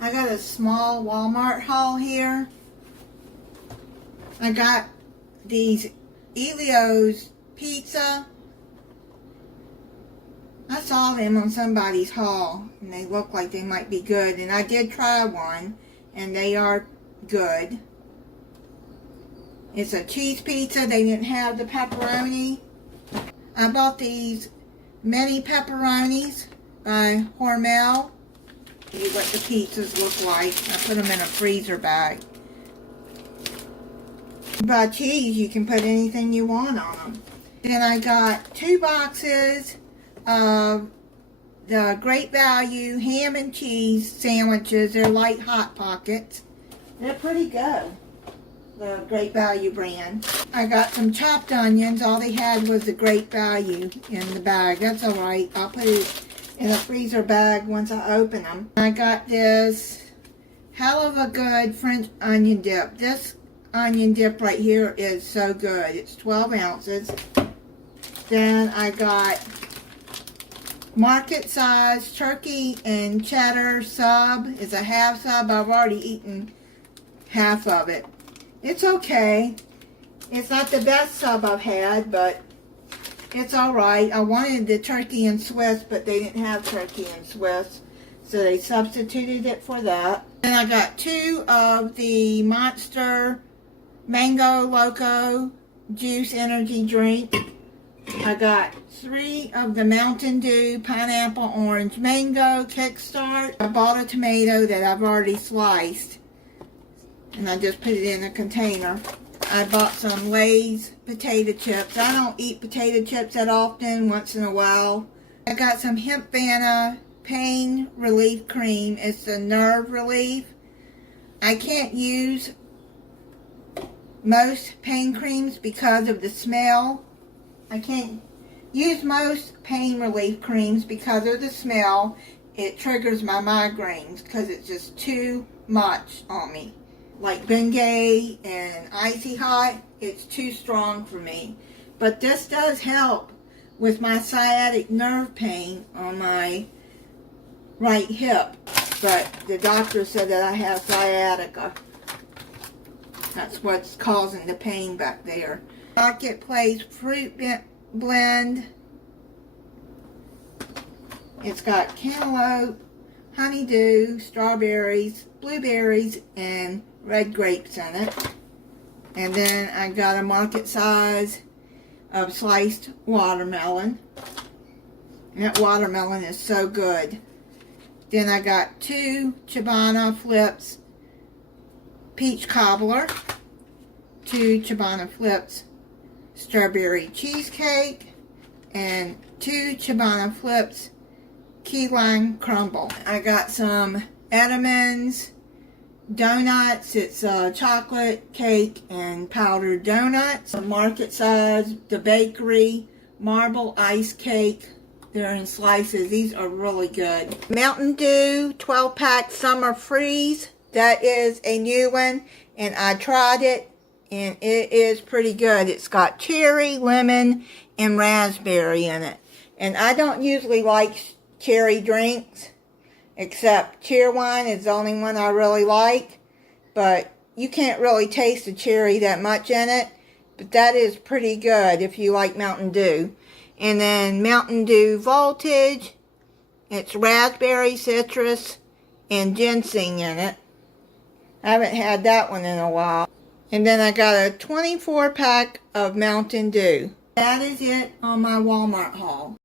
I got a small Walmart haul here. I got these Elio's pizza. I saw them on somebody's haul and they look like they might be good, and I did try one and they are good. It's a cheese pizza. They didn't have the pepperoni. I bought these mini pepperonis by Hormel. See what the pizzas look like. I put them in a freezer bag. You buy cheese, you can put anything you want on them. Then I got 2 boxes of the Great Value ham and cheese sandwiches. They're light hot pockets. They're pretty good. The Great Value brand. I got some chopped onions. All they had was the Great Value in the bag. That's alright. I'll put it in a freezer bag once I open them. I got this hell of a good French onion dip. This onion dip right here is so good. It's 12 ounces. Then I got market size turkey and cheddar sub. It's a half sub. I've already eaten half of it. It's okay. It's not the best sub I've had, but it's alright. I wanted the turkey and Swiss, but they didn't have turkey and Swiss, so they substituted it for that. Then I got 2 of the Monster Mango Loco Juice Energy Drink. I got 3 of the Mountain Dew Pineapple Orange Mango Kickstart. I bought a tomato that I've already sliced, and I just put it in a container. I bought some Lay's potato chips. I don't eat potato chips that often, once in a while. I got some Hemp Vanna Pain Relief Cream. It's the nerve relief. I can't use most pain creams because of the smell. I can't use most pain relief creams because of the smell. It triggers my migraines because it's just too much on me. Like Bengay and Icy Hot, it's too strong for me. But this does help with my sciatic nerve pain on my right hip. But the doctor said that I have sciatica. That's what's causing the pain back there. Marketplace Fruit Blend. It's got cantaloupe, honeydew, strawberries, blueberries, and red grapes in it. And then I got a market size of sliced watermelon. And that watermelon is so good. Then I got 2 Chobani Flips peach cobbler, 2 Chobani Flips strawberry cheesecake, and 2 Chobani Flips key lime crumble. I got some Edamons donuts. It's chocolate cake and powdered donuts. A market size, the bakery marble ice cake. They're in slices. These are really good. Mountain Dew 12-pack Summer Freeze. That is a new one, and I tried it, and it is pretty good. It's got cherry, lemon, and raspberry in it. And I don't usually like cherry drinks, except Cheerwine is the only one I really like. But you can't really taste the cherry that much in it. But that is pretty good if you like Mountain Dew. And then Mountain Dew Voltage. It's raspberry, citrus, and ginseng in it. I haven't had that one in a while. And then I got a 24-pack of Mountain Dew. That is it on my Walmart haul.